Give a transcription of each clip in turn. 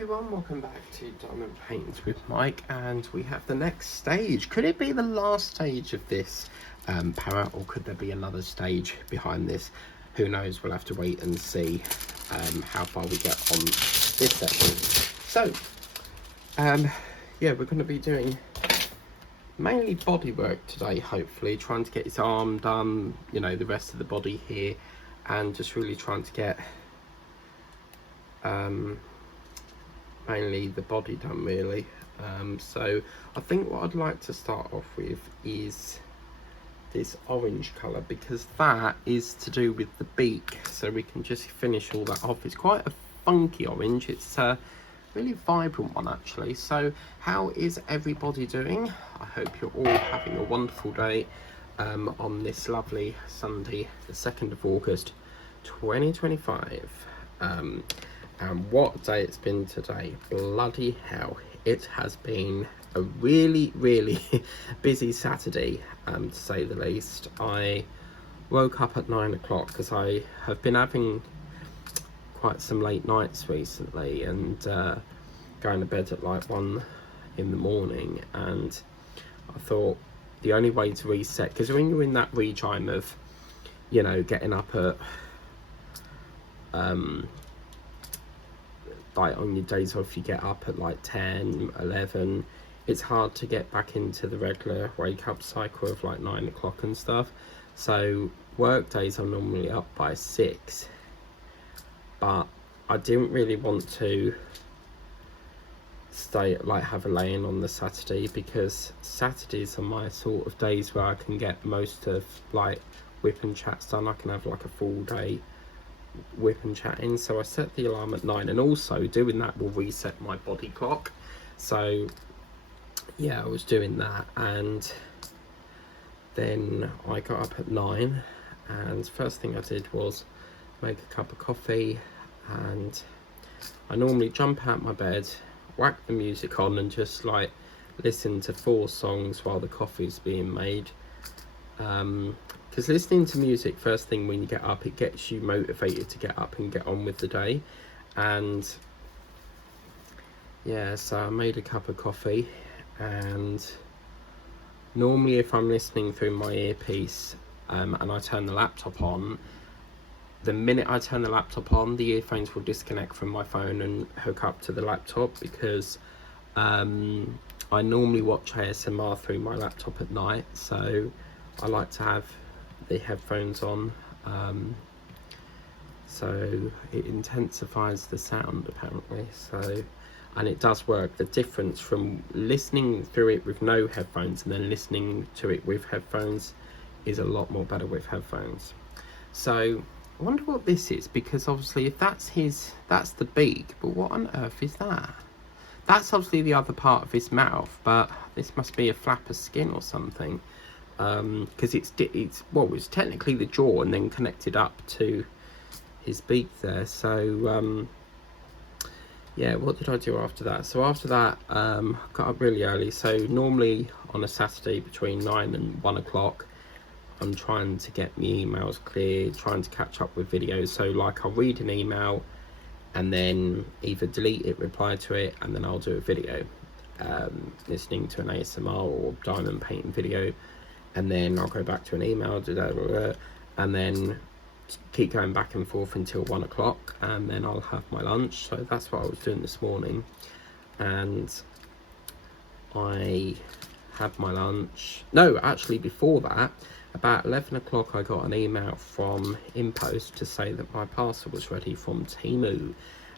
everyone, welcome back to Diamond Paintings with Mike, and we have the next stage. Could it be the last stage of this Parrot, or could there be another stage behind this? Who knows, we'll have to wait and see how far we get on this session. So, yeah, we're going to be doing mainly body work today, hopefully, trying to get his arm done, you know, the rest of the body here, and just really trying to get mainly the body done, really. So I think what I'd like to start off with is this orange colour, because that is to do with the beak, so we can just finish all that off. It's quite a funky orange. It's a really vibrant one, actually. So how is everybody doing? I hope you're all having a wonderful day on this lovely Sunday, the 2nd of August 2025. And what day it's been today. Bloody hell, it has been a really busy Saturday, to say the least. I woke up at 9 o'clock because I have been having quite some late nights recently, and going to bed at like 1 in the morning, and I thought the only way to reset, because when you're in that regime of, you know, getting up at like on your days off, you get up at like 10, 11, it's hard to get back into the regular wake up cycle of like 9 o'clock and stuff. So work days I'm normally up by 6, but I didn't really want to stay, like have a lay-in on the Saturday, because Saturdays are my sort of days where I can get most of like whip and chats done. I can have like a full day whip and chatting. So I set the alarm at 9, and also doing that will reset my body clock. So yeah, I was doing that, and then I got up at 9, and first thing I did was make a cup of coffee, and I normally jump out my bed, whack the music on, and just like listen to 4 songs while the coffee's being made. Because listening to music first thing when you get up, it gets you motivated to get up and get on with the day. And yeah, so I made a cup of coffee, and normally if I'm listening through my earpiece and I turn the laptop on, the minute I turn the laptop on, the earphones will disconnect from my phone and hook up to the laptop, because I normally watch ASMR through my laptop at night, so I like to have the headphones on, so it intensifies the sound apparently. So, and it does work. The difference from listening through it with no headphones and then listening to it with headphones is a lot more better with headphones. So I wonder what this is, because obviously if that's the beak, but what on earth is that? That's obviously the other part of his mouth, but this must be a flap of skin or something. Because it's technically the jaw and then connected up to his beak there. So yeah, what did I do after that? So after that, got up really early. So normally on a Saturday between 9 and 1 o'clock, I'm trying to get my emails cleared, trying to catch up with videos. So like I'll read an email and then either delete it, reply to it, and then I'll do a video, listening to an ASMR or diamond painting video. And then I'll go back to an email, and then keep going back and forth until 1 o'clock, and then I'll have my lunch. So that's what I was doing this morning, and I had my lunch. No, actually before that, about 11 o'clock, I got an email from InPost to say that my parcel was ready from Temu,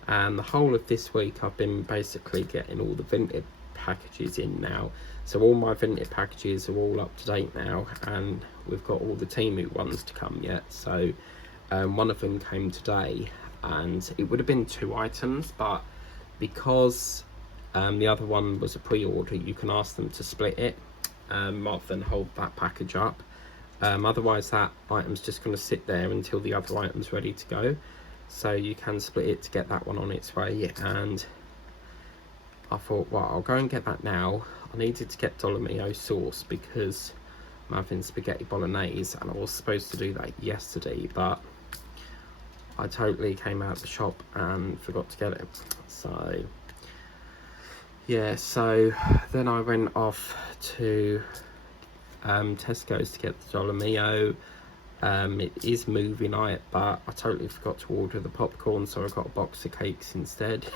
and the whole of this week I've been basically getting all the vintage packages in now. So all my vintage packages are all up to date now, and we've got all the Temu ones to come yet. So one of them came today, and it would have been 2 items, but because the other one was a pre-order, you can ask them to split it rather than hold that package up. Otherwise that item's just going to sit there until the other item's ready to go. So you can split it to get that one on its way, and I thought, well, I'll go and get that now. I needed to get Dolomio sauce because I'm having spaghetti bolognese, and I was supposed to do that yesterday, but I totally came out of the shop and forgot to get it. So yeah, so then I went off to Tesco's to get the Dolomio. It is movie night, but I totally forgot to order the popcorn, so I got a box of cakes instead.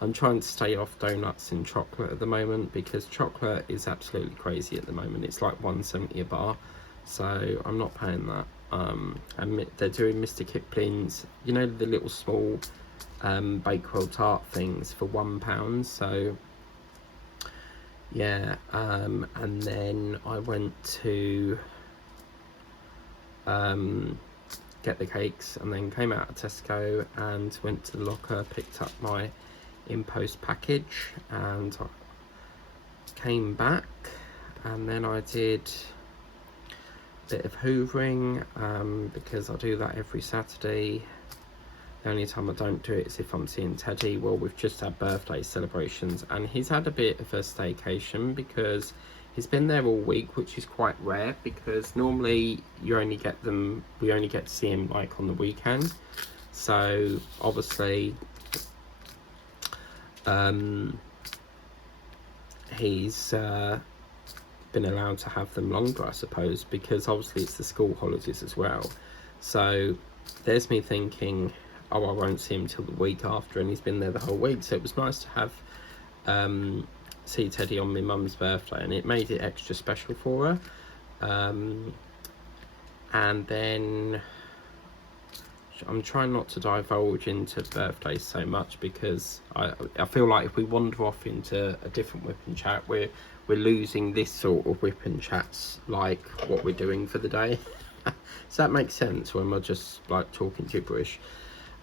I'm trying to stay off donuts and chocolate at the moment, because chocolate is absolutely crazy at the moment. It's like £1.70 a bar, so I'm not paying that. And they're doing Mr. Kipling's, you know, the little small Bakewell tart things for £1. So yeah, and then I went to get the cakes, and then came out of Tesco and went to the locker, picked up my in-post package, and I came back, and then I did a bit of hoovering, because I do that every Saturday. The only time I don't do it is if I'm seeing Teddy. Well, we've just had birthday celebrations, and he's had a bit of a staycation because he's been there all week, which is quite rare, because normally we only get to see him like on the weekend. So obviously he's been allowed to have them longer, I suppose, because obviously it's the school holidays as well. So there's me thinking, oh, I won't see him till the week after, and he's been there the whole week. So it was nice to have see Teddy on my mum's birthday, and it made it extra special for her. And then I'm trying not to divulge into birthdays so much, because I feel like if we wander off into a different whip and chat, we're losing this sort of whip and chats, like what we're doing for the day. Does that make sense when we're just like talking gibberish?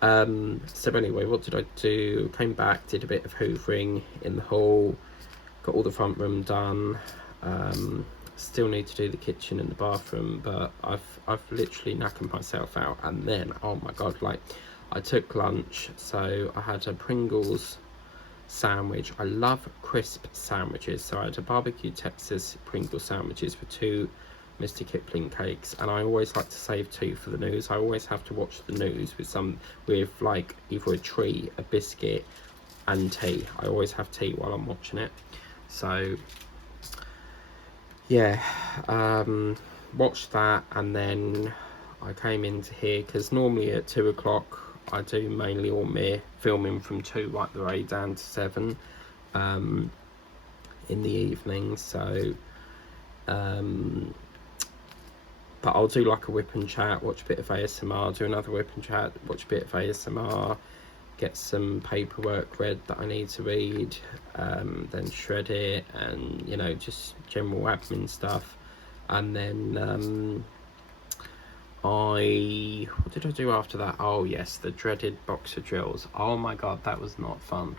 So anyway, what did I do? Came back, did a bit of hoovering in the hall, got all the front room done. Still need to do the kitchen and the bathroom, but I've literally knackered myself out. And then, oh my god, like, I took lunch, so I had a Pringles sandwich. I love crisp sandwiches, so I had a barbecue Texas Pringles sandwiches with 2 Mr. Kipling cakes, and I always like to save 2 for the news. I always have to watch the news with like either a treat, a biscuit, and tea. I always have tea while I'm watching it. So yeah, watched that, and then I came into here because normally at 2 o'clock I do mainly all my filming from 2 right the way down to 7 in the evening. So but I'll do like a whip and chat, watch a bit of ASMR, do another whip and chat, watch a bit of ASMR, get some paperwork read that I need to read, then shred it, and you know, just general admin stuff. And then what did I do after that? Oh yes, the dreaded box of drills. Oh my god, that was not fun.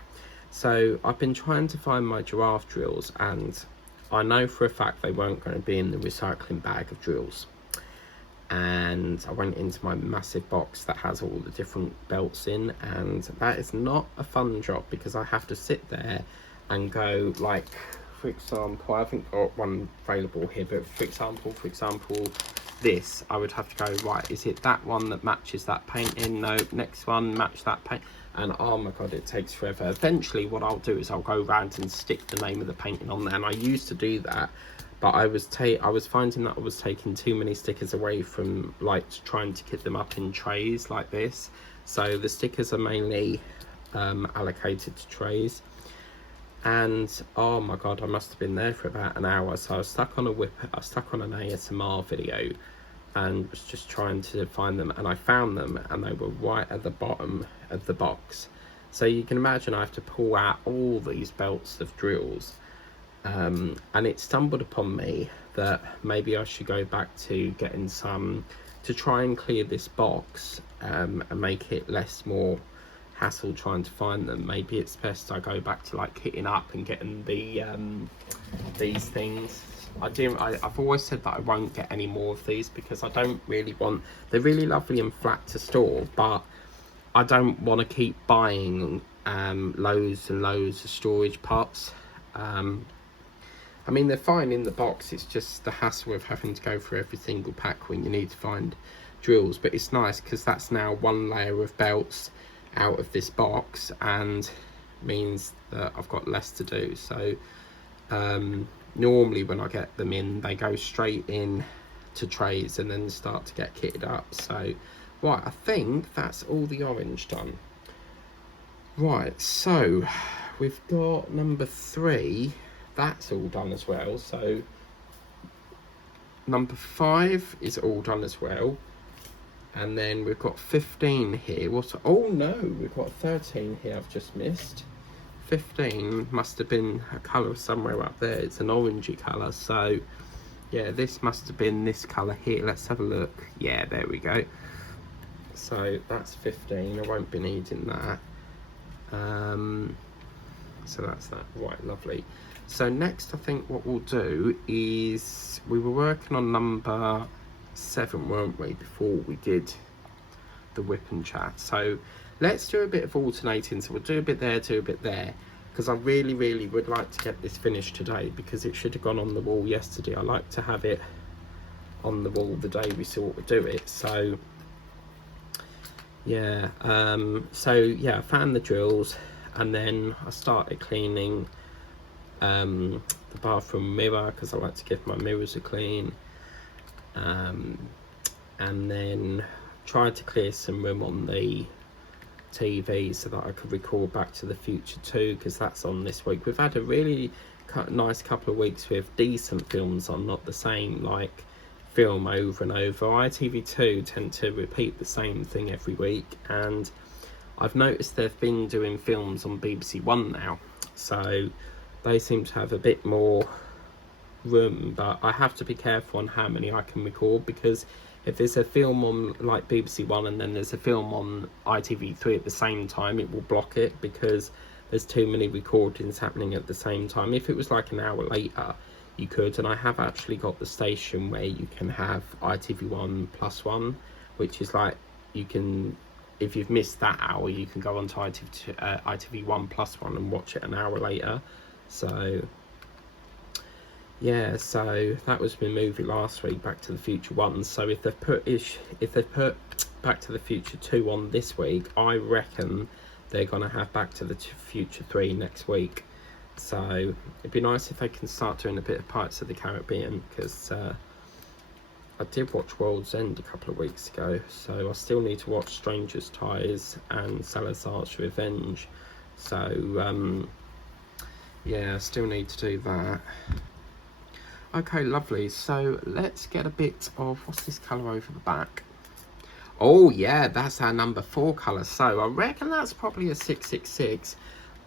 So I've been trying to find my giraffe drills, and I know for a fact they weren't going to be in the recycling bag of drills. And I went into my massive box that has all the different belts in, and that is not a fun job, because I have to sit there and go, like, for example, I haven't got one available here, but for example this, I would have to go, right, is it that one that matches that painting? No, next one, match that paint. And oh my god, it takes forever. Eventually what I'll do is I'll go around and stick the name of the painting on there, and I used to do that, but I was finding that I was taking too many stickers away from, like, trying to kit them up in trays like this. So the stickers are mainly allocated to trays. And oh my god, I must have been there for about an hour. So I was stuck on an ASMR video and was just trying to find them, and I found them, and they were right at the bottom of the box. So you can imagine I have to pull out all these belts of drills. And it stumbled upon me that maybe I should go back to getting some to try and clear this box, and make it more hassle trying to find them. Maybe it's best I go back to like kitting up and getting these things. I've always said that I won't get any more of these, because I don't really want, they're really lovely and flat to store, but I don't want to keep buying loads and loads of storage pots. I mean, they're fine in the box, it's just the hassle of having to go through every single pack when you need to find drills. But it's nice because that's now one layer of belts out of this box, and means that I've got less to do. So normally when I get them in, they go straight in to trays and then start to get kitted up. So right, I think that's all the orange done. Right, so we've got number 3, that's all done as well. So number 5 is all done as well. And then we've got 15 here. Oh no, we've got 13 here I've just missed. 15 must have been a colour somewhere up there. It's an orangey colour. So yeah, this must have been this colour here. Let's have a look. Yeah, there we go. So that's 15. I won't be needing that. So that's that. Right, lovely. So next, I think what we'll do is, we were working on number 7, weren't we, before we did the whip and chat. So let's do a bit of alternating. So we'll do a bit there, do a bit there, because I really would like to get this finished today, because it should have gone on the wall yesterday. I like to have it on the wall the day we sort of do it. So yeah, I found the drills, and then I started cleaning the bathroom mirror, because I like to give my mirrors a clean, and then tried to clear some room on the TV so that I could record Back to the Future 2, because that's on this week. We've had a really nice couple of weeks with decent films on, not the same like film over and over. ITV2 tend to repeat the same thing every week, and I've noticed they've been doing films on BBC One now, so they seem to have a bit more room, but I have to be careful on how many I can record, because if there's a film on like BBC One and then there's a film on ITV3 at the same time, it will block it, because there's too many recordings happening at the same time. If it was like an hour later, you could, and I have actually got the station where you can have ITV1 plus 1, which is like, you can, if you've missed that hour, you can go on to ITV1 plus 1 and watch it an hour later. So yeah, so that was my movie last week, Back to the Future 1. So if they've put Back to the Future 2 on this week, I reckon they're gonna have Back to the Future 3 next week. So it'd be nice if they can start doing a bit of Pirates of the Caribbean, because I did watch World's End a couple of weeks ago, so I still need to watch Stranger's Ties and Salazar's Revenge. So yeah, I still need to do that. Okay, lovely. So let's get a bit of, what's this colour over the back? Oh yeah, that's our number 4 colour. So I reckon that's probably a 666.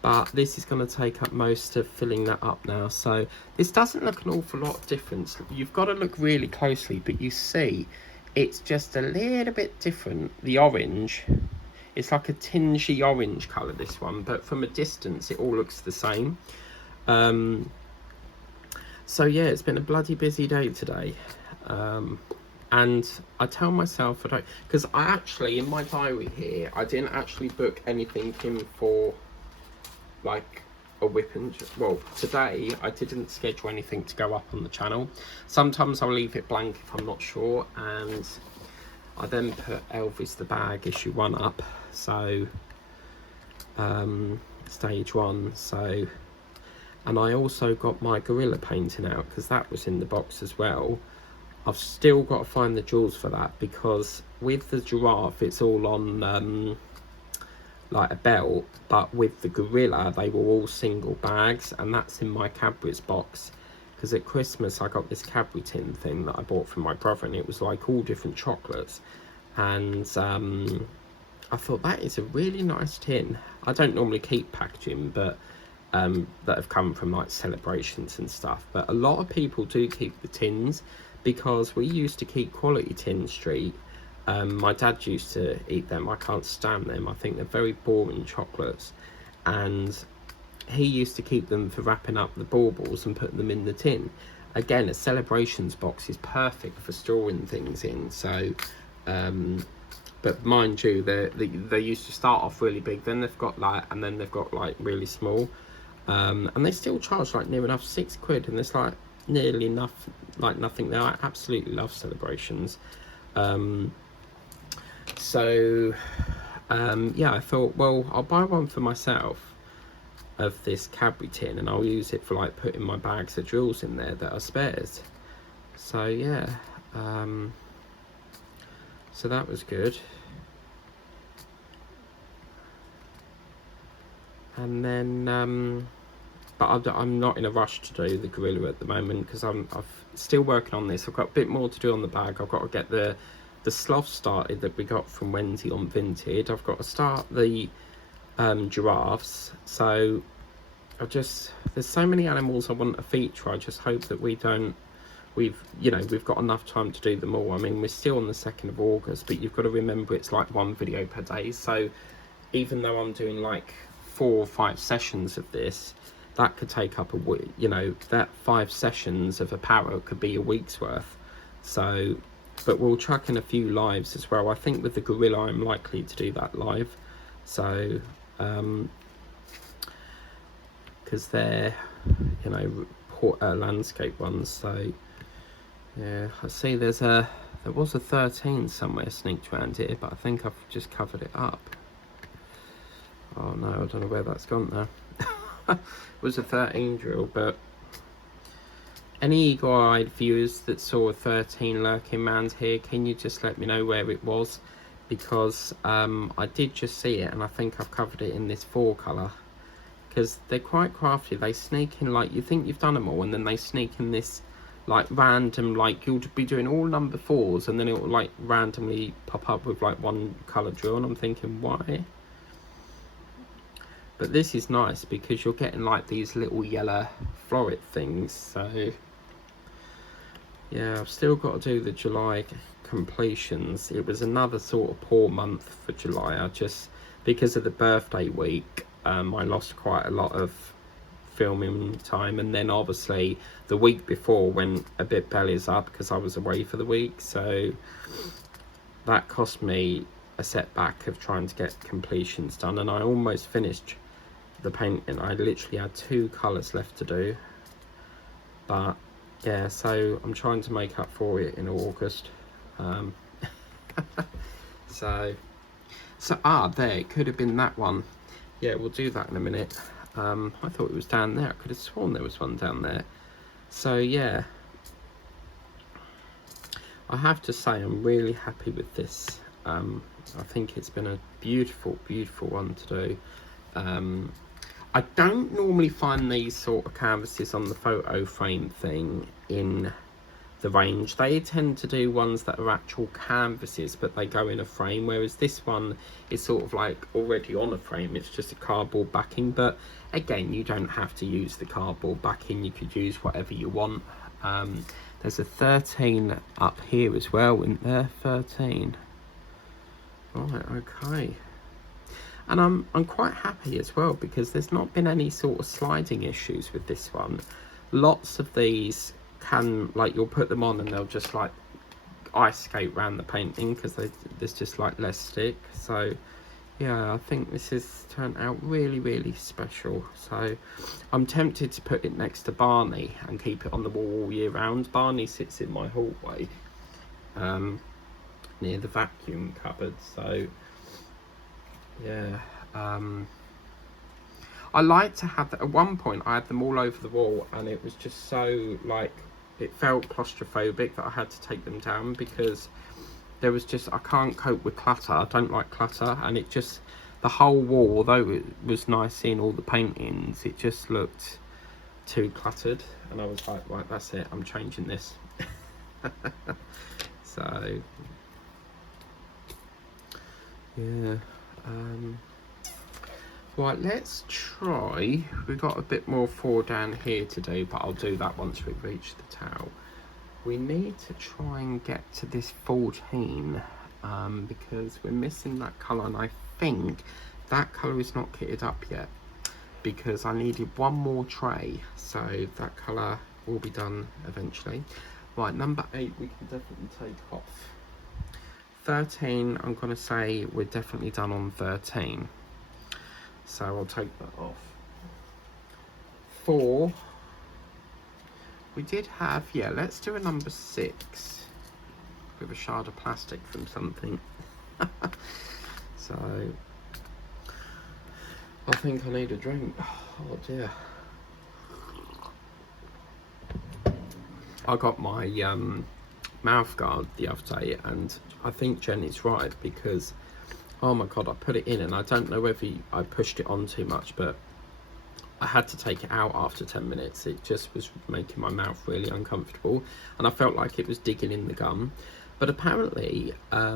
But this is going to take up most of filling that up now. So this doesn't look an awful lot of difference. You've got to look really closely, but you see it's just a little bit different. The orange, it's like a tingy orange colour, this one, but from a distance it all looks the same. So yeah, it's been a bloody busy day today. And I tell myself I don't, because I actually, in my diary here, I didn't actually book anything in for like a whip and, well, today I didn't schedule anything to go up on the channel. Sometimes I'll leave it blank if I'm not sure, and I then put Elvis the Bag issue 1 up, so stage 1. So, and I also got my gorilla painting out, because that was in the box as well. I've still got to find the jewels for that, because with the giraffe it's all on like a belt, but with the gorilla they were all single bags, and that's in my Cadbury's box, because at Christmas I got this Cadbury tin thing that I bought from my brother, and it was like all different chocolates, and I thought that is a really nice tin. I don't normally keep packaging, but that have come from like celebrations and stuff, but a lot of people do keep the tins, because we used to keep Quality Tin Street. My dad used to eat them. I can't stand them. I think they're very boring chocolates, and he used to keep them for wrapping up the baubles and putting them in the tin. Again, a celebrations box is perfect for storing things in. So but mind you, they used to start off really big, then they've got like, and then they've got like really small, and they still charge like near enough £6, and there's like nearly enough, like nothing there. I absolutely love celebrations. So yeah, I thought, well, I'll buy one for myself, of this Cadbury tin, and I'll use it for like putting my bags of drills in there that are spares. So yeah, so that was good. And then but I'm not in a rush to do the Gorilla at the moment, because I'm still working on this. I've got a bit more to do on the bag. I've got to get the sloth started that we got from Wendy on Vinted. I've got to start the giraffes. So there's so many animals I want to feature. I just hope that we've got enough time to do them all. I mean, we're still on the 2nd of August, but you've got to remember it's like 1 video per day. So even though I'm doing like 4 or 5 sessions of this, that could take up a week. That 5 sessions of a parrot could be a week's worth. So, but we'll chuck in a few lives as well. I think with the gorilla, I'm likely to do that live. So, because they're, landscape ones. So, yeah, I see there was a 13 somewhere sneaked around here, but I think I've just covered it up. Oh no, I don't know where that's gone now. It was a 13 drill, but any eagle-eyed viewers that saw a 13 lurking around here, can you just let me know where it was? Because I did just see it, and I think I've covered it in this 4 colour. Because they're quite crafty. They sneak in, like, you think you've done them all, and then they sneak in this like random, like you'll be doing all number 4s, and then it will like randomly pop up with like 1 colour drill, and I'm thinking, why? But this is nice because you're getting like these little yellow floret things. So yeah, I've still got to do the July completions. It was another sort of poor month for July. I just, because of the birthday week, I lost quite a lot of filming time, and then obviously the week before went a bit bellies up because I was away for the week. So that cost me a setback of trying to get completions done, and I almost finished the painting. I literally had 2 colours left to do, but yeah, so I'm trying to make up for it in August. So there, it could have been that one. Yeah, we'll do that in a minute. I thought it was down there. I could have sworn there was one down there. So yeah, I have to say I'm really happy with this. I think it's been a beautiful one to do. I don't normally find these sort of canvases on the photo frame thing in the range. They tend to do ones that are actual canvases, but they go in a frame, whereas this one is sort of like already on a frame. It's just a cardboard backing, but again, you don't have to use the cardboard backing. You could use whatever you want. There's a 13 up here as well, isn't there? 13. Right, okay. And I'm quite happy as well, because there's not been any sort of sliding issues with this one. Lots of these can, like, you'll put them on and they'll just like ice skate around the painting because there's just like less stick. So yeah, I think this has turned out really special. So I'm tempted to put it next to Barney and keep it on the wall all year round. Barney sits in my hallway near the vacuum cupboard. So yeah, I like to have that. At one point I had them all over the wall, and it was just so like, it felt claustrophobic that I had to take them down, because there was just, I can't cope with clutter. I don't like clutter, and it just, the whole wall, although it was nice seeing all the paintings, it just looked too cluttered, and I was like, right, that's it, I'm changing this. So yeah, right, let's try, we've got a bit more 4 down here to do, but I'll do that once we've reached the towel. We need to try and get to this 14, because we're missing that colour, and I think that colour is not kitted up yet, because I needed 1 more tray, so that colour will be done eventually. Right, number 8 we can definitely take off. 13, I'm going to say we're definitely done on 13. So I'll take that off. 4, we did have, yeah, let's do a number 6 with a shard of plastic from something. So I think I need a drink. Oh dear. I got my mouth guard the other day, and I think Jenny's right, because oh my god, I put it in and I don't know whether I pushed it on too much, but I had to take it out after 10 minutes. It just was making my mouth really uncomfortable, and I felt like it was digging in the gum. But apparently, I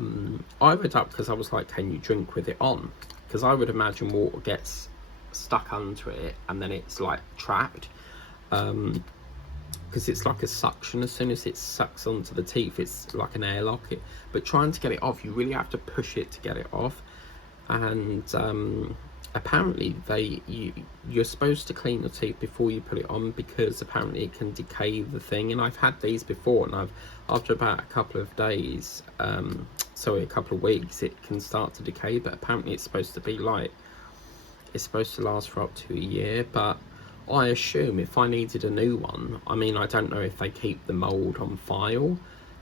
read up because I was like, can you drink with it on? Because I would imagine water gets stuck onto it and then it's like trapped. Because it's like a suction. As soon as it sucks onto the teeth, it's like an airlock. But trying to get it off, you really have to push it to get it off. And apparently you're supposed to clean your teeth before you put it on, because apparently it can decay the thing. And I've had these before, and after about a couple of days, sorry, a couple of weeks, it can start to decay. But apparently it's supposed to be like, it's supposed to last for up to a year. But I assume if I needed a new one, I mean, I don't know if they keep the mould on file,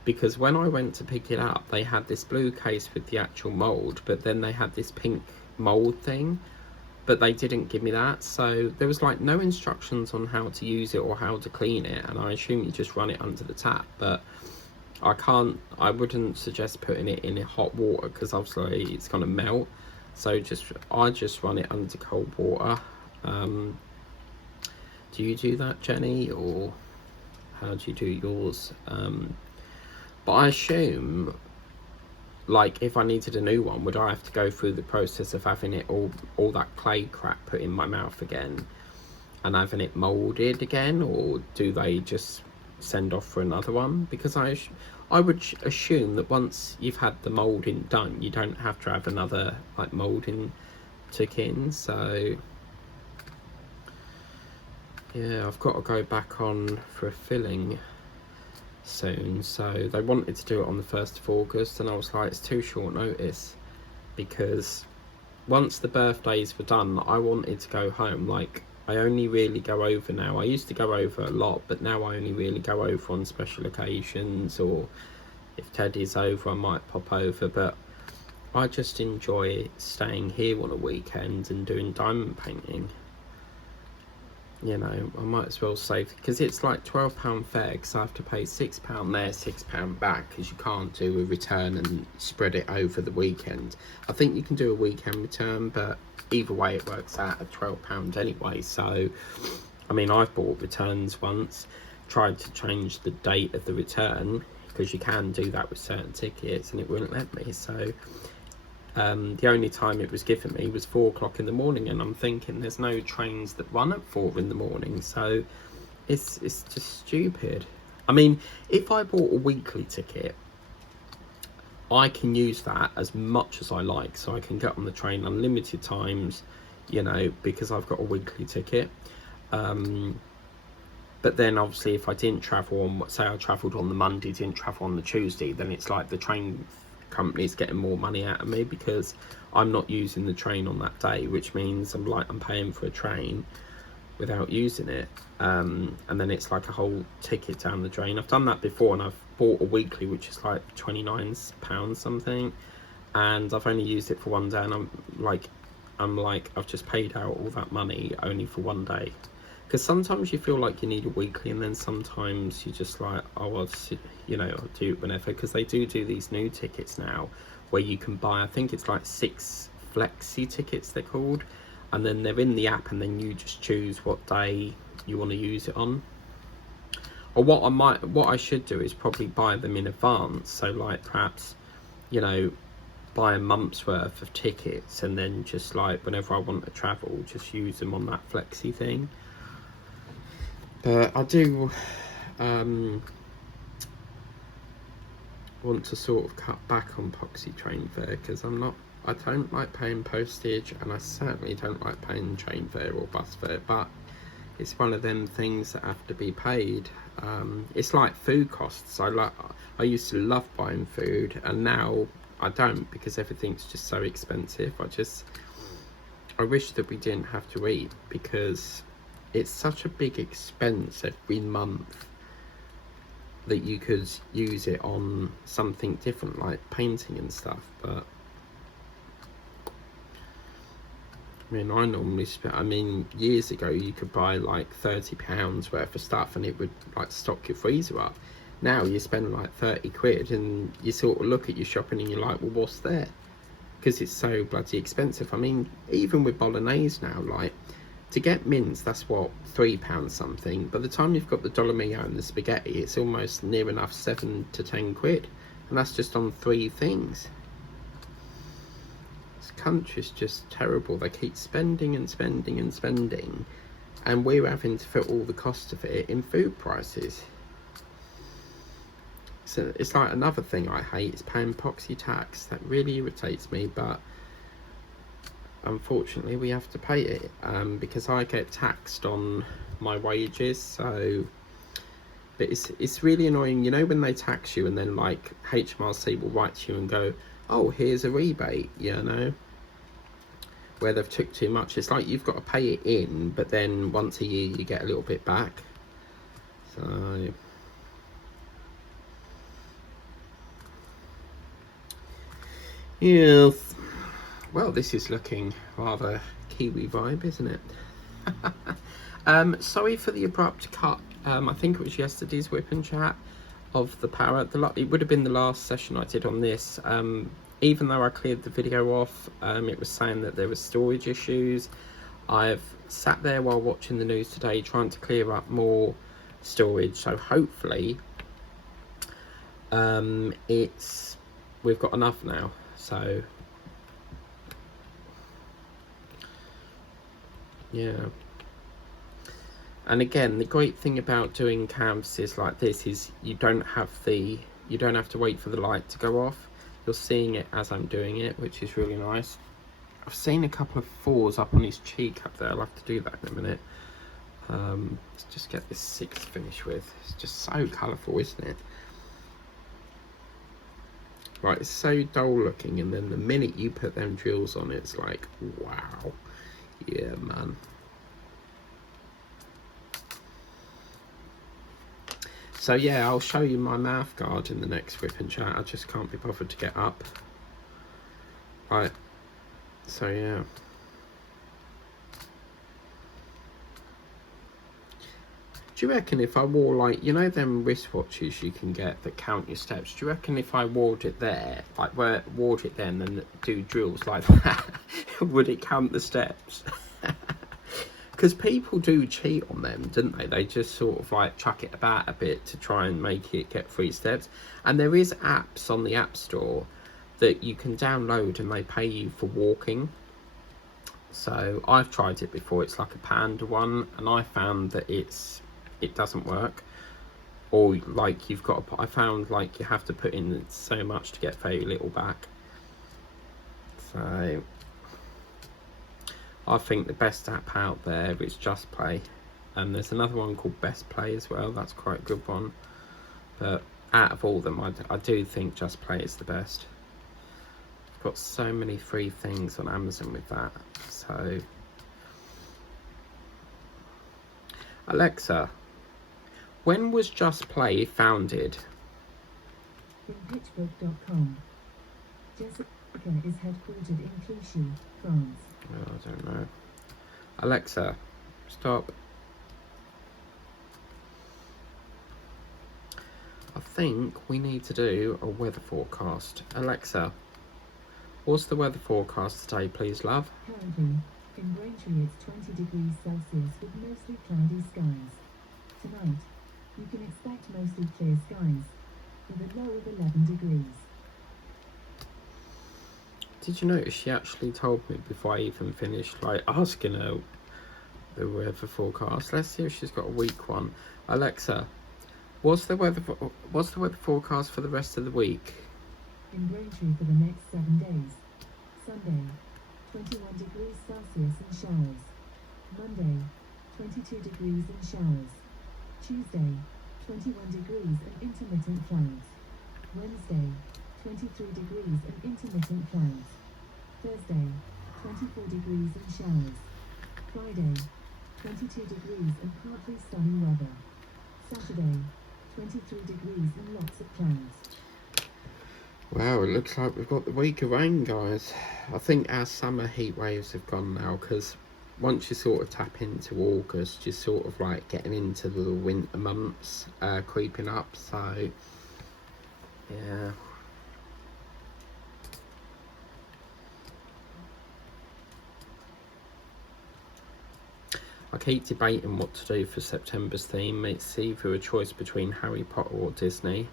because when I went to pick it up, they had this blue case with the actual mould, but then they had this pink mould thing, but they didn't give me that. So there was like no instructions on how to use it or how to clean it, and I assume you just run it under the tap. But I wouldn't suggest putting it in hot water, because obviously it's going to melt. So I just run it under cold water. Do you do that, Jenny, or how do you do yours? But I assume, like, if I needed a new one, would I have to go through the process of having it all that clay crap put in my mouth again and having it moulded again, or do they just send off for another one? Because I would assume that once you've had the moulding done, you don't have to have another like moulding took in. So yeah, I've got to go back on for a filling soon. So they wanted to do it on the 1st of August, and I was like, it's too short notice, because once the birthdays were done, I wanted to go home. Like, I only really go over now. I used to go over a lot, but now I only really go over on special occasions, or if Teddy's over, I might pop over. But I just enjoy staying here on a weekend and doing diamond painting. You know, I might as well save, because it's like £12 fare, because I have to pay £6 there, £6 back, because you can't do a return and spread it over the weekend. I think you can do a weekend return, but either way it works out at £12 anyway. So I mean, I've bought returns once, tried to change the date of the return, because you can do that with certain tickets, and it wouldn't let me. So the only time it was given me was 4 o'clock in the morning, and I'm thinking there's no trains that run at 4 in the morning, so it's just stupid. I mean, if I bought a weekly ticket, I can use that as much as I like, so I can get on the train unlimited times, you know, because I've got a weekly ticket. But then obviously if I didn't travel on, say I travelled on the Monday, didn't travel on the Tuesday, then it's like the train company's getting more money out of me, because I'm not using the train on that day, which means I'm paying for a train without using it, and then it's like a whole ticket down the drain. I've done that before, and I've bought a weekly, which is like £29 something, and I've only used it for one day, and I'm like I've just paid out all that money only for one day. Because sometimes you feel like you need a weekly, and then sometimes you just like, oh, I'll just, you know, I'll do it whenever. Because they do these new tickets now where you can buy, I think it's like 6 flexi tickets they're called, and then they're in the app, and then you just choose what day you want to use it on. Or what I should do is probably buy them in advance. So like perhaps, you know, buy a month's worth of tickets, and then just like whenever I want to travel, just use them on that flexi thing. But I do want to sort of cut back on poxy train fare, because I don't like paying postage, and I certainly don't like paying train fare or bus fare, but it's one of them things that have to be paid. It's like food costs. I used to love buying food, and now I don't, because everything's just so expensive. I wish that we didn't have to eat, because it's such a big expense every month that you could use it on something different, like painting and stuff. But I mean, I normally spend, I mean, years ago you could buy like £30 worth of stuff and it would like stock your freezer up. Now you spend like 30 quid and you sort of look at your shopping and you're like, well, what's there? Because it's so bloody expensive. I mean, even with bolognese now, like, to get mince, that's what, £3 something. By the time you've got the dolomio and the spaghetti, it's almost near enough 7 to 10 quid. And that's just on 3 things. This country's just terrible. They keep spending and spending and spending. And we're having to fit all the cost of it in food prices. So it's like another thing I hate is paying proxy tax. That really irritates me, but unfortunately we have to pay it because I get taxed on my wages. So, but it's really annoying, you know, when they tax you and then like HMRC will write to you and go, oh, here's a rebate, you know, where they've took too much. It's like you've got to pay it in, but then once a year you get a little bit back. So yes, well, this is looking rather Kiwi vibe, isn't it? Sorry for the abrupt cut. I think it was yesterday's whip and chat of the Parrot. It would have been the last session I did on this. Even though I cleared the video off, it was saying that there were storage issues. I've sat there while watching the news today trying to clear up more storage. So hopefully we've got enough now. So yeah. And again, the great thing about doing canvases like this is you don't have to wait for the light to go off. You're seeing it as I'm doing it, which is really nice. I've seen a couple of 4s up on his cheek up there. I'll have to do that in a minute. Let's just get this 6 finished with. It's just so colourful, isn't it? Right, it's so dull looking, and then the minute you put them drills on, it's like, wow. Yeah, man. So yeah, I'll show you my mouth guard in the next whip and chat. I just can't be bothered to get up. Right, so yeah. Do you reckon if I wore, like, you know them wristwatches you can get that count your steps? Do you reckon if I wore it there, like wore it there and then do drills like that, would it count the steps? Because people do cheat on them, don't they? They just sort of like chuck it about a bit to try and make it get 3 steps. And there is apps on the App Store that you can download and they pay you for walking. So I've tried it before. It's like a Panda one, and I found that it doesn't work. Or like I found like you have to put in so much to get very little back. So I think the best app out there is Just Play, and there's another one called Best Play as well. That's quite a good one, but out of all of them, I do think Just Play is the best. I've got so many free things on Amazon with that. So Alexa, when was Just Play founded? From pitchbook.com. Jessica is headquartered in Clichy, France. Oh, I don't know. Alexa, stop. I think we need to do a weather forecast. Alexa, what's the weather forecast today, please, love? Currently, in Braintree it's 20 degrees Celsius with mostly cloudy skies. Tonight, you can expect mostly clear skies, with a low of 11 degrees. Did you notice she actually told me before I even finished like asking her the weather forecast? Let's see if she's got a week one. Alexa, what's the weather forecast for the rest of the week? In Braintree for the next 7 days. Sunday, 21 degrees Celsius and showers. Monday, 22 degrees and showers. Tuesday, 21 degrees and intermittent clouds. Wednesday, 23 degrees and intermittent clouds. Thursday, 24 degrees and showers. Friday, 22 degrees and partly sunny weather. Saturday, 23 degrees and lots of clouds. Well, it looks like we've got the week of rain, guys. I think our summer heat waves have gone now, because once you sort of tap into August, you're sort of like getting into the winter months creeping up. So, yeah. I keep debating what to do for September's theme. It's either a choice between Harry Potter or Disney.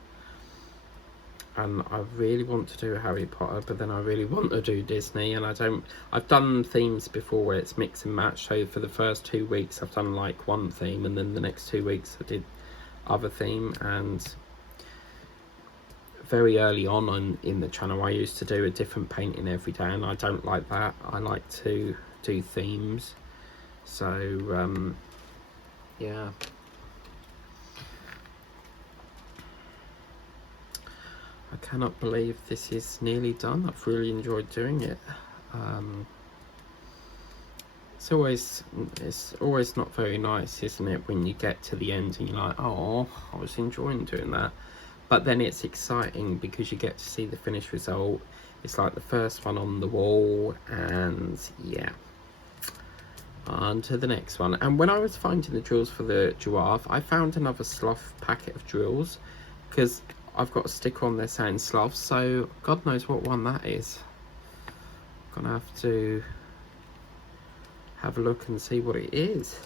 And I really want to do Harry Potter, but then I really want to do Disney, and I've done themes before where it's mix and match. So for the first 2 weeks I've done like one theme, and then the next 2 weeks I did other theme. And very early on in the channel I used to do a different painting every day, and I don't like that. I like to do themes. So yeah. I cannot believe this is nearly done. I've really enjoyed doing it. It's always not very nice, isn't it, when you get to the end and you're like, oh, I was enjoying doing that. But then it's exciting because you get to see the finished result. It's like the first one on the wall, and yeah. On to the next one. And when I was finding the drills for the giraffe, I found another sloth packet of drills, because I've got a sticker on there saying sloth, so God knows what one that is. I'm gonna have to have a look and see what it is.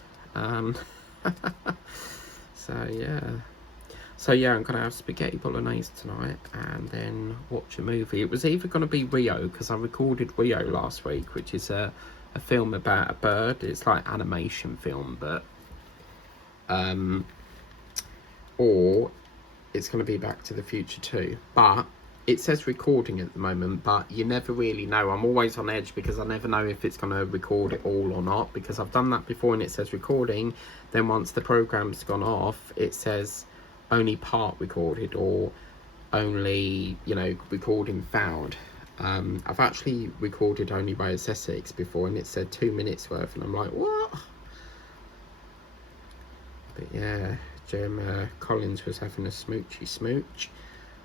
So yeah, I'm gonna have spaghetti bolognese tonight and then watch a movie. It was either gonna be Rio, because I recorded Rio last week, which is a film about a bird. It's like animation film, but or it's going to be Back to the Future 2. But it says recording at the moment, but you never really know. I'm always on edge because I never know if it's going to record it all or not, because I've done that before and it says recording, then once the program's gone off it says only part recorded, or only, you know, recording found. I've actually recorded only by Essex before and it said 2 minutes worth, and I'm like, what? But yeah, Jim Collins was having a smoochy smooch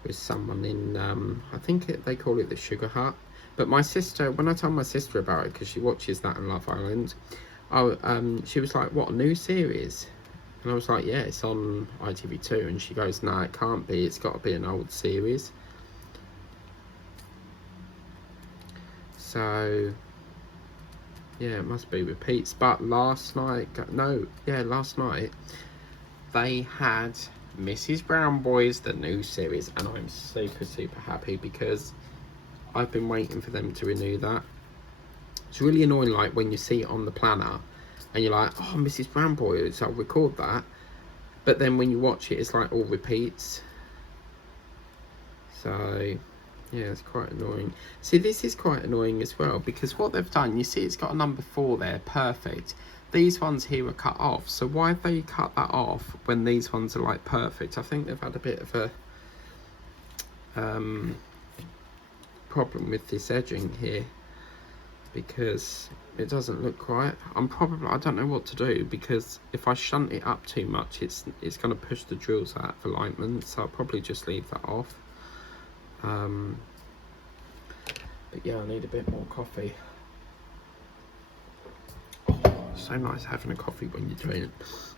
with someone in, I think they call it the Sugar Hut. But my sister, when I told my sister about it, because she watches that and Love Island, she was like, what, a new series? And I was like, yeah, it's on ITV2. And she goes, no, it can't be, it's got to be an old series. So yeah, it must be repeats. But last night they had Mrs. Brown Boys, the new series, and I'm super happy because I've been waiting for them to renew that. It's really annoying, like when you see it on the planner and you're like, oh, Mrs. Brown Boys, I'll record that, but then when you watch it it's like all repeats. So yeah, it's quite annoying. See, this is quite annoying as well, because what they've done, you see it's got a number 4 there, perfect. These ones here are cut off, so why have they cut that off when these ones are like perfect? I think they've had a bit of a problem with this edging here, because it doesn't look right. I don't know what to do, because if I shunt it up too much it's going to push the drills out of alignment, so I'll probably just leave that off. But yeah, I need a bit more coffee. Oh, so nice having a coffee when you're doing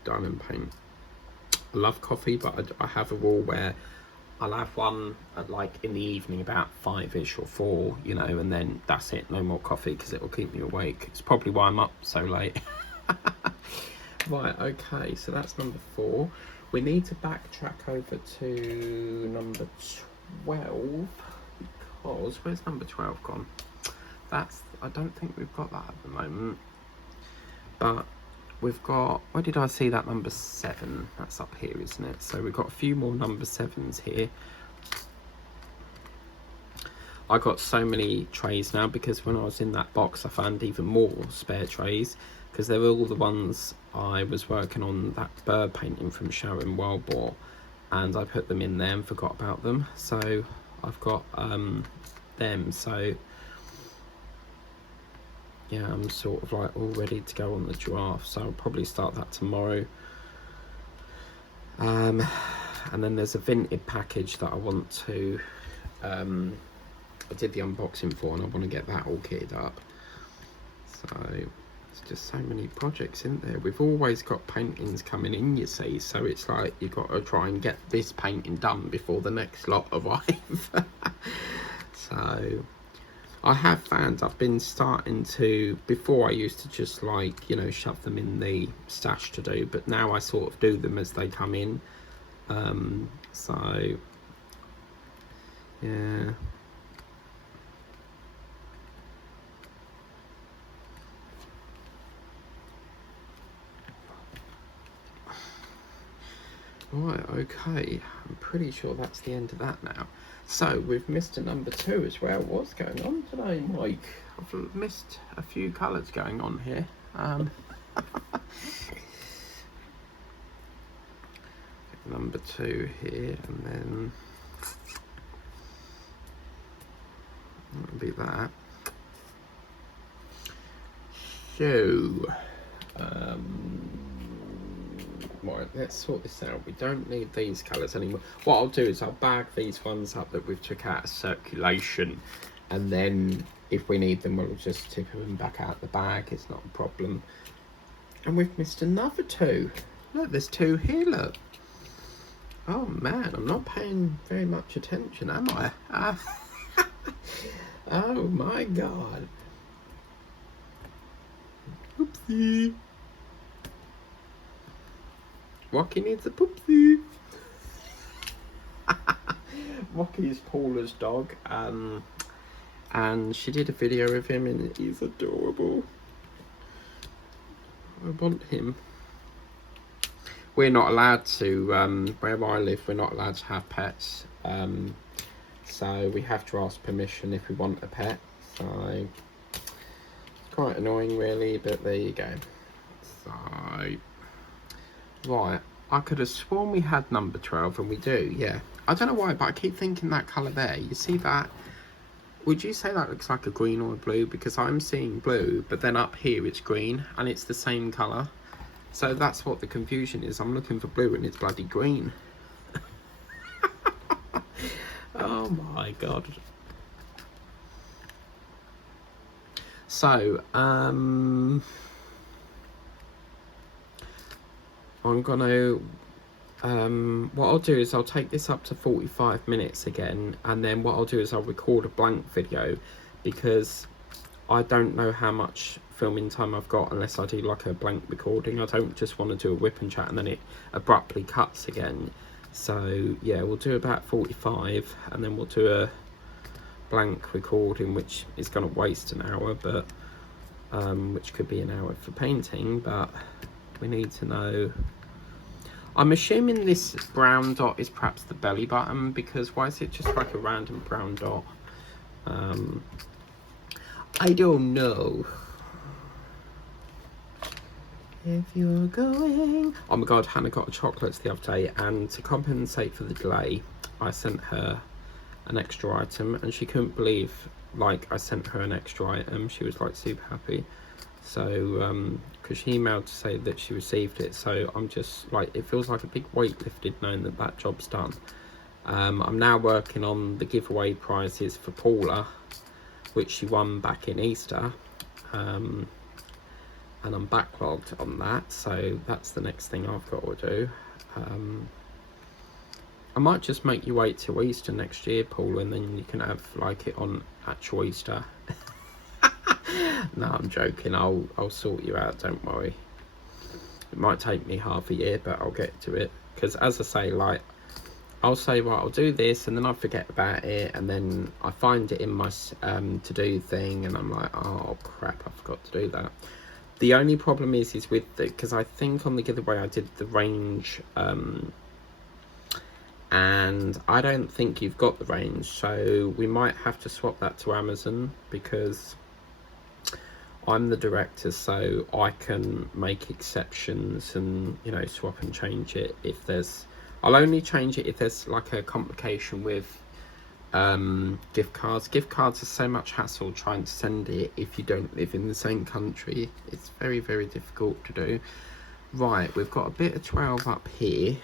diamond paint. I love coffee, but I have a rule where I'll have one at like in the evening about 5ish or 4, you know, and then that's it, no more coffee, because it will keep me awake. It's probably why I'm up so late. Right, okay, so that's number 4. We need to backtrack over to number 12, because where's number 12 gone? I don't think we've got that at the moment, but we've got, where did I see that number 7? That's up here, isn't it? So we've got a few more number 7s here. I got so many trays now, because when I was in that box I found even more spare trays, because they were all the ones I was working on that bird painting from Sharon Wildboar, and I put them in there and forgot about them. So I've got them, so yeah, I'm sort of like all ready to go on the giraffe, so I'll probably start that tomorrow. And then there's a vintage package that I want to I did the unboxing for, and I want to get that all kitted up. So it's just so many projects in there. We've always got paintings coming in, you see, so it's like you've got to try and get this painting done before the next lot arrive. So I have found I've been starting to, before I used to just like, you know, shove them in the stash to do, but now I sort of do them as they come in. So yeah. Right, okay, I'm pretty sure that's the end of that now. So, with Mr. Number 2 as well, what's going on today, Mike? I've missed a few colours going on here. Number 2 here, and then that'll be that. So, right, let's sort this out. We don't need these colours anymore. What I'll do is I'll bag these ones up that we've took out of circulation, and then if we need them, we'll just tip them back out the bag. It's not a problem. And we've missed another 2. Look, there's 2 here, look. Oh man, I'm not paying very much attention, am I? Oh my god. Oopsie. Rocky needs a poopsie. Rocky is Paula's dog, and she did a video of him, and he's adorable. I want him. We're not allowed to, where I live, we're not allowed to have pets, so we have to ask permission if we want a pet. So it's quite annoying really, but there you go. So right, I could have sworn we had number 12, and we do, yeah. I don't know why, but I keep thinking that colour there, you see that? Would you say that looks like a green or a blue? Because I'm seeing blue, but then up here it's green, and it's the same colour. So that's what the confusion is. I'm looking for blue, and it's bloody green. Oh my god. So, I'm gonna, what I'll do is I'll take this up to 45 minutes again, and then what I'll do is I'll record a blank video, because I don't know how much filming time I've got unless I do like a blank recording. I don't just want to do a whip and chat and then it abruptly cuts again. So yeah, we'll do about 45, and then we'll do a blank recording, which is going to waste an hour, but which could be an hour for painting, but we need to know. I'm assuming this brown dot is perhaps the belly button, because why is it just like a random brown dot? I don't know. If you're going... Oh my god, Hannah got chocolates the other day, and to compensate for the delay, I sent her an extra item, and she couldn't believe, like, I sent her an extra item. She was like super happy. So because she emailed to say that she received it, so I'm just like, it feels like a big weight lifted knowing that that job's done. I'm now working on the giveaway prizes for Paula, which she won back in Easter, and I'm backlogged on that, so that's the next thing I've got to do. I might just make you wait till Easter next year, Paul, and then you can have like it on actual Easter. No, I'm joking. I'll sort you out, don't worry. It might take me half a year, but I'll get to it, because as I say, like, I'll say, right, I'll do this, and then I forget about it, and then I find it in my to-do thing, and I'm like, oh crap, I forgot to do that. The only problem is with the, because I think on the giveaway I did the range, and I don't think you've got the range, so we might have to swap that to Amazon, because I'm the director, so I can make exceptions and, you know, swap and change it if there's... I'll only change it if there's like a complication with gift cards. Gift cards are so much hassle trying to send it if you don't live in the same country. It's very, very difficult to do. Right, we've got a bit of 12 up here.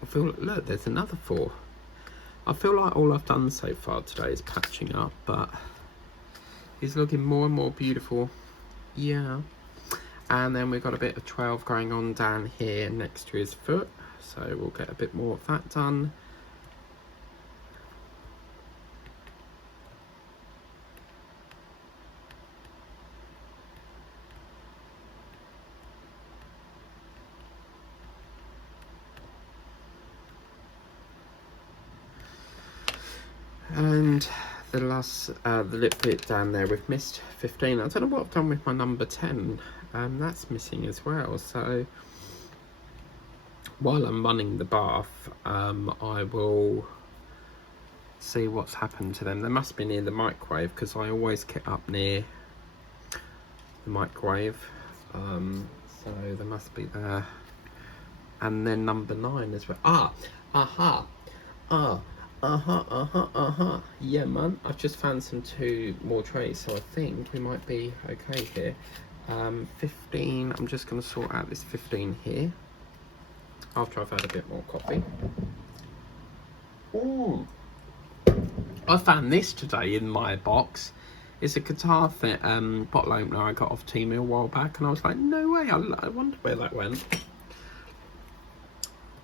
I feel, look, there's another 4. I feel like all I've done so far today is patching up, but he's looking more and more beautiful. Yeah. And then we've got a bit of 12 going on down here next to his foot, so we'll get a bit more of that done. And the last, the lip bit down there, we've missed 15. I don't know what I've done with my number 10. That's missing as well. So while I'm running the bath, I will see what's happened to them. They must be near the microwave, because I always get up near the microwave. So they must be there. And then number 9 as well. Yeah, man, I've just found some 2 more trays, so I think we might be okay here. 15, I'm just going to sort out this 15 here after I've had a bit more coffee. Ooh, I found this today in my box. It's a guitar bottle opener I got off Temu a while back, and I was like, no way, I wonder where that went.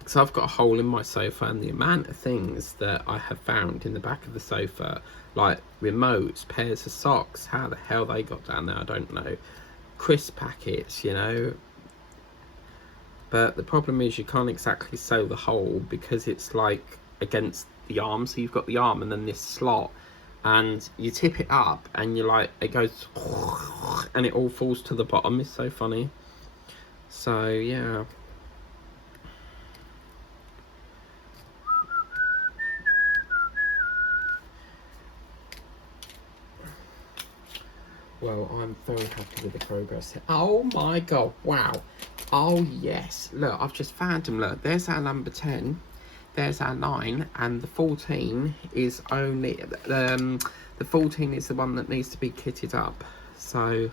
So I've got a hole in my sofa, and the amount of things that I have found in the back of the sofa, like remotes, pairs of socks, how the hell they got down there, I don't know. Crisp packets, you know. But the problem is you can't exactly sew the hole, because it's like against the arm. So you've got the arm and then this slot, and you tip it up and you're like, it goes and it all falls to the bottom. It's so funny. So yeah. Well, I'm very happy with the progress here. Oh my god, wow. Oh yes, look, I've just found them. Look, there's our number 10, there's our 9, and the 14 is only the 14 is the one that needs to be kitted up. So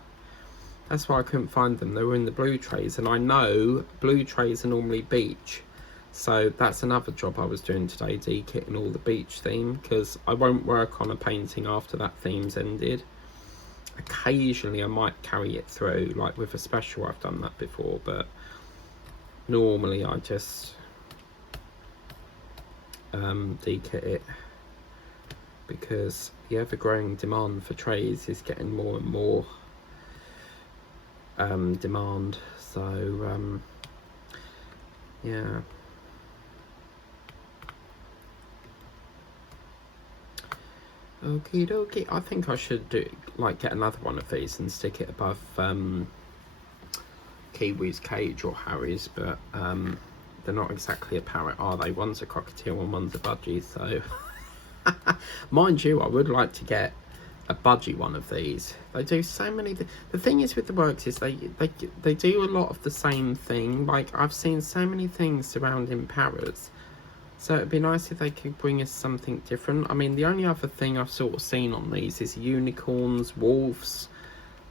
that's why I couldn't find them. They were in the blue trays, and I know blue trays are normally beach. So that's another job I was doing today, de-kitting all the beach theme, because I won't work on a painting after that theme's ended. Occasionally I might carry it through, like with a special I've done that before, but normally I just de-kit it, because the ever-growing demand for trays is getting more and more demand. So yeah. Okie dokie. I think I should get another one of these and stick it above Kiwi's cage or Harry's, but they're not exactly a parrot, are they? One's a cockatiel and one's a budgie, so mind you, I would like to get a budgie one of these. They do so many the thing is with the works is they do a lot of the same thing. Like, I've seen so many things surrounding parrots. So it'd be nice if they could bring us something different. I mean, the only other thing I've sort of seen on these is unicorns, wolves.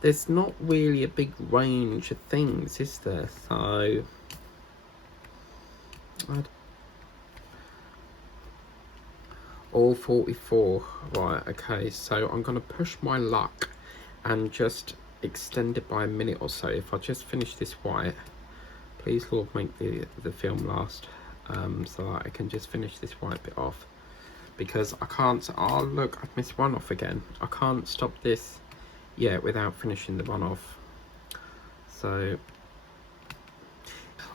There's not really a big range of things, is there? So all 44. Right, okay, so I'm going to push my luck and just extend it by a minute or so. If I just finish this white, please Lord, make the film last. So that I can just finish this white bit off, because I can't. Oh look, I've missed one off again. I can't stop this yet without finishing the one off. So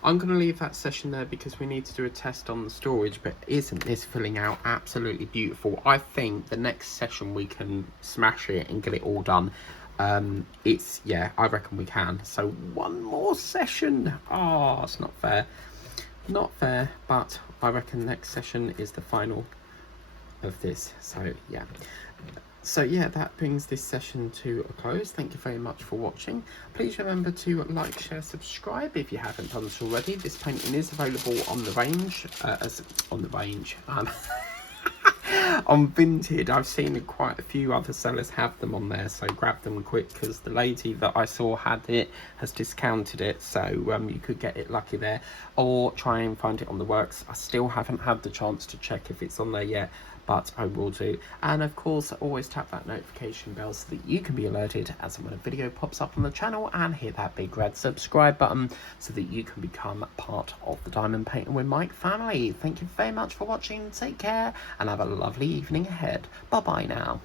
I'm going to leave that session there, because we need to do a test on the storage. But isn't this filling out absolutely beautiful? I think the next session we can smash it and get it all done. Yeah, I reckon we can. So one more session. Oh, it's not fair. Not fair, but I reckon next session is the final of this. So yeah, that brings this session to a close. Thank you very much for watching. Please remember to like, share, subscribe if you haven't done so already. This painting is available on the range, on Vinted. I've seen quite a few other sellers have them on there, so grab them quick, because the lady that I saw had it has discounted it, so you could get it lucky there, or try and find it on the works. I still haven't had the chance to check if it's on there yet, but I will do. And of course, always tap that notification bell so that you can be alerted as and when a video pops up on the channel, and hit that big red subscribe button so that you can become part of the Diamond Painting with Mike family. Thank you very much for watching, take care, and have a lovely evening ahead. Bye bye now.